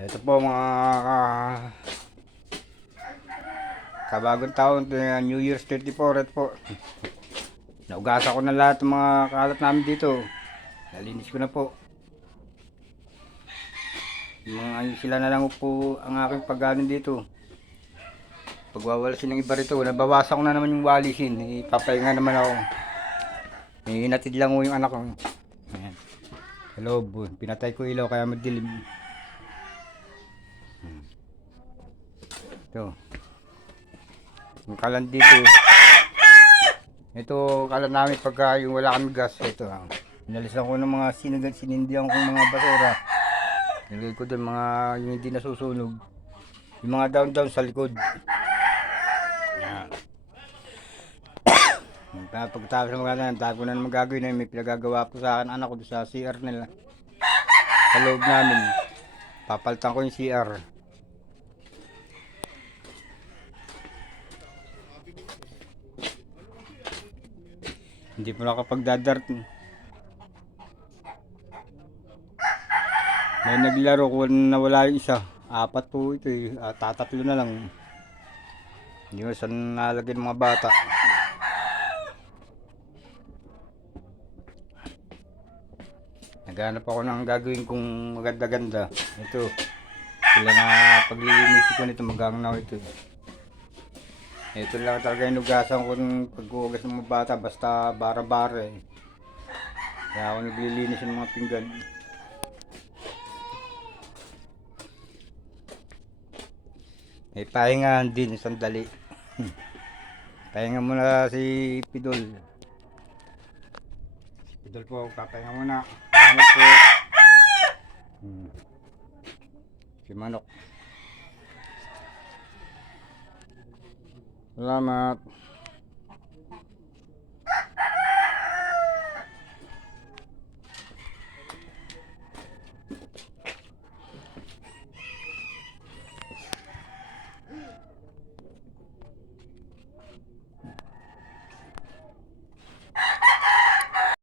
Ito po mga ka- kabagong taon, uh, New Year's 34, ito po. Naugasan ko na lahat ng mga kalat namin dito. Nalinis ko na po. Mga sila na lang po ang aking pagganon dito. Pagwawalasin ng iba rito, nabawasan ko na naman yung walisin. Ipapahinga naman ako. Hinatid lang ko yung anak ko. Ayan. Loob, pinatay ko ilaw kaya madilim. Ito. Yung kalan dito. Ito kalan namin pagka yung wala kami gas. Ito. ah. Inalisan ko ng mga sinagad sinindihan kong mga basura. Nilagay ko doon mga yung hindi nasusunog. Yung mga down down sa likod. Yan. Pagkatapos ng mga tayo ko na naman gagawin na may pinagagawa po sa akin anak ko sa CR nila. Sa loob namin. Papalitan ko yung CR. Hindi po nakapagdadart. May naglaro ko nawala yung isa. Apat po ito eh. Ah, tatatlo na lang. Hindi mo saan nalagyan mga bata. Naghanap ako ng gagawin kong maganda-ganda. Ito. Sila na paglilinis ko nito magangnaw ito. Ito lang talaga yung lugasan ko ng paghugas ng mga bata. Basta bara-bara eh. Kaya ako naglilinis ng mga pinggan. May pahingahan din sandali. Pahinga muna si Pidol. Si Pidol po, papahinga muna. Salamat po. Hmm. Si Manok. Salamat.